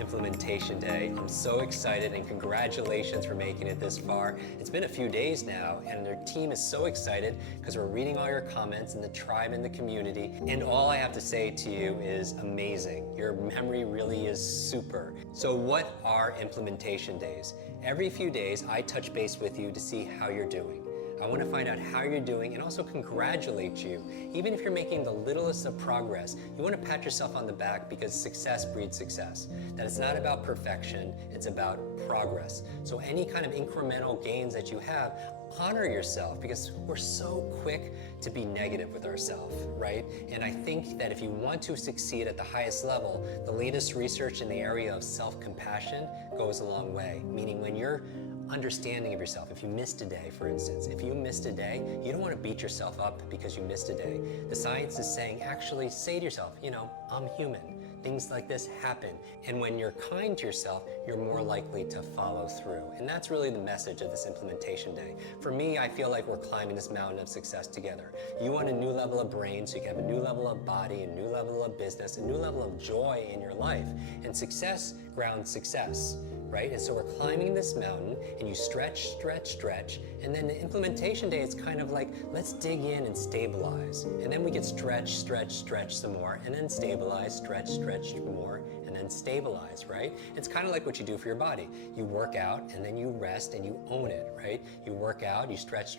implementation day. I'm so excited and congratulations for making it this far. It's been a few days now and their team is so excited because we're reading all your comments in the tribe and the community. And all I have to say to you is amazing. Your memory really is super. So what are implementation days? Every few days, I touch base with you to see how you're doing. I want to find out how you're doing and also congratulate you. Even if you're making the littlest of progress, you want to pat yourself on the back because success breeds success. That it's not about perfection, it's about progress. So any kind of incremental gains that you have, honor yourself because we're so quick to be negative with ourselves, right? And I think that if you want to succeed at the highest level, the latest research in the area of self-compassion goes a long way. Meaning when you're understanding of yourself. If you missed a day, for instance, if you missed a day, you don't want to beat yourself up because you missed a day. The science is saying, actually say to yourself, I'm human. Things like this happen. And when you're kind to yourself, you're more likely to follow through. And that's really the message of this implementation day. For me, I feel like we're climbing this mountain of success together. You want a new level of brain so you can have a new level of body, a new level of business, a new level of joy in your life. And success grounds success. Right? And so we're climbing this mountain and you stretch, and then the implementation day is kind of like, let's dig in and stabilize. And then we get stretch some more, and then stabilize, stretch more, and then stabilize, right? It's kind of like what you do for your body. You work out and then you rest and you own it, right? You work out, you stretch,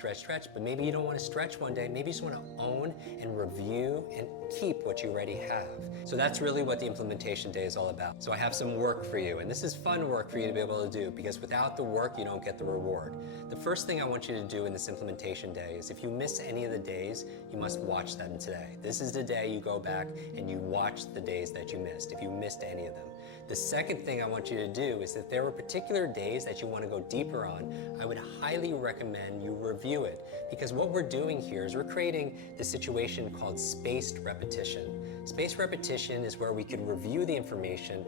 but maybe you don't want to stretch one day. Maybe you just want to own and review and keep what you already have. So that's really what the implementation day is all about. So I have some work for you, and this is fun work for you to be able to do because without the work, you don't get the reward. The first thing I want you to do in this implementation day is if you miss any of the days, you must watch them today. This is the day you go back and you watch the days that you missed, if you missed any of them. The second thing I want you to do is if there were particular days that you want to go deeper on, I would highly recommend you review it because what we're doing here is we're creating this situation called spaced repetition. Spaced repetition is where we could review the information,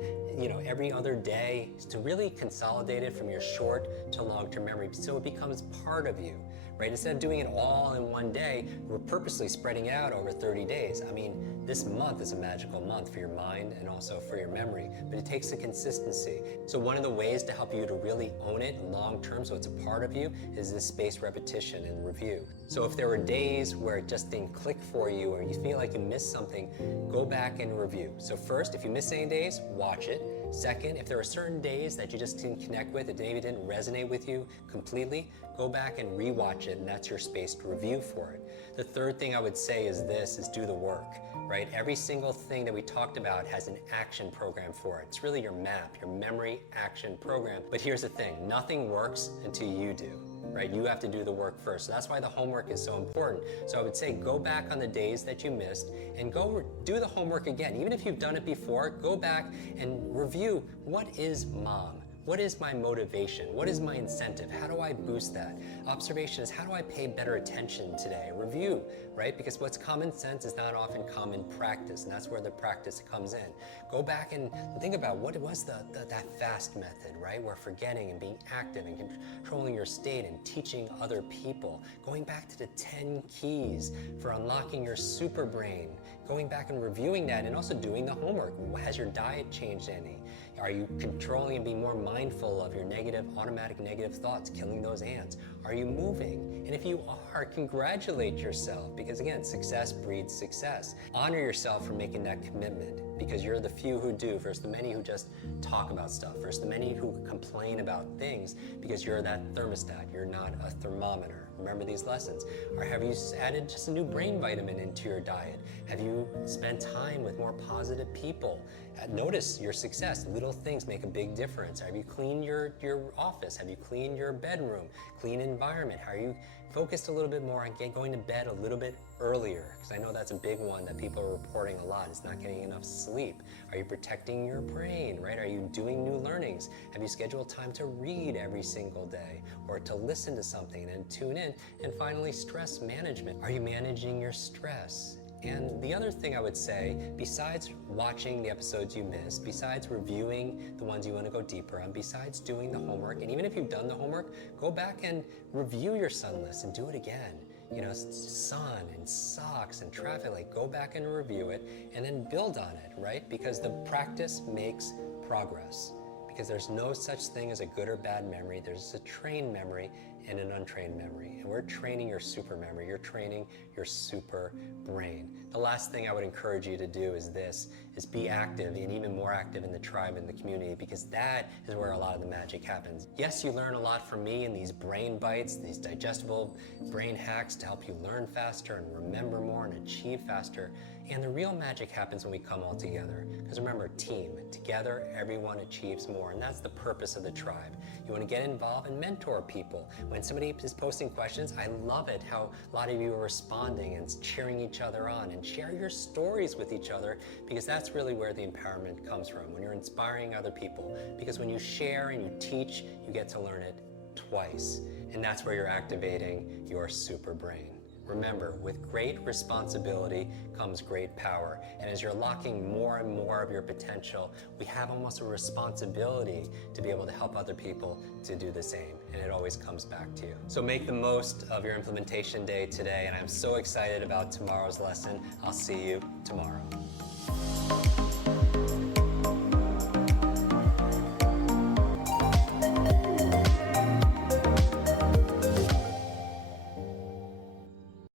every other day to really consolidate it from your short to long-term memory so it becomes part of you, right? Instead of doing it all in one day, we're purposely spreading out over 30 days. I mean, this month is a magical month for your mind and also for your memory, but it takes a consistency. So one of the ways to help you to really own it long-term so it's a part of you is this spaced repetition and review. So if there were days where it just didn't click for you or you feel like you missed something, go back and review. So first, if you miss any days, watch it. Second, if there are certain days that you just didn't connect with, it maybe didn't resonate with you completely, go back and rewatch it, and that's your spaced review for it. The third thing I would say is do the work, right? Every single thing that we talked about has an action program for it. It's really your map, your memory action program. But here's the thing, nothing works until you do. Right? You have to do the work first. So that's why the homework is so important. So I would say go back on the days that you missed and go do the homework again. Even if you've done it before, go back and review what is mom? What is my motivation? What is my incentive? How do I boost that? Observation is how do I pay better attention today? Review, right? Because what's common sense is not often common practice, and that's where the practice comes in. Go back and think about what was that FAST method, right? Where forgetting and being active and controlling your state and teaching other people. Going back to the 10 keys for unlocking your super brain. Going back and reviewing that and also doing the homework. Has your diet changed any? Are you controlling and being more mindful of your automatic negative thoughts, killing those ants? Are you moving? And if you are, congratulate yourself because again, success breeds success. Honor yourself for making that commitment because you're the few who do versus the many who just talk about stuff versus the many who complain about things because you're that thermostat, you're not a thermometer. Remember these lessons. Or have you added just a new brain vitamin into your diet? Have you spent time with more positive people? Notice your success. Little things make a big difference. Have you cleaned your office? Have you cleaned your bedroom? Clean environment. How are you focused a little bit more on going to bed a little bit earlier? Because I know that's a big one that people are reporting a lot. It's not getting enough sleep. Are you protecting your brain, right? Are you doing new learnings? Have you scheduled time to read every single day or to listen to something and tune in? And finally, stress management. Are you managing your stress? And the other thing I would say, besides watching the episodes you missed, besides reviewing the ones you want to go deeper on, besides doing the homework, and even if you've done the homework, go back and review your sun list and do it again. sun and socks and traffic light, go back and review it and then build on it, right? Because the practice makes progress. Because there's no such thing as a good or bad memory. There's a trained memory and an untrained memory. And we're training your super memory. You're training your super brain. The last thing I would encourage you to do is be active, and even more active in the tribe and the community, because that is where a lot of the magic happens. Yes, you learn a lot from me in these brain bites, these digestible brain hacks to help you learn faster and remember more and achieve faster. And the real magic happens when we come all together. Because remember, team, together everyone achieves more, and that's the purpose of the tribe. You want to get involved and mentor people. When somebody is posting questions, I love it how a lot of you are responding and cheering each other on, and share your stories with each other, because that's really where the empowerment comes from, when you're inspiring other people. Because when you share and you teach, you get to learn it twice. And that's where you're activating your super brain. Remember, with great responsibility comes great power. And as you're locking more and more of your potential, we have almost a responsibility to be able to help other people to do the same. And it always comes back to you. So make the most of your implementation day today. And I'm so excited about tomorrow's lesson. I'll see you tomorrow.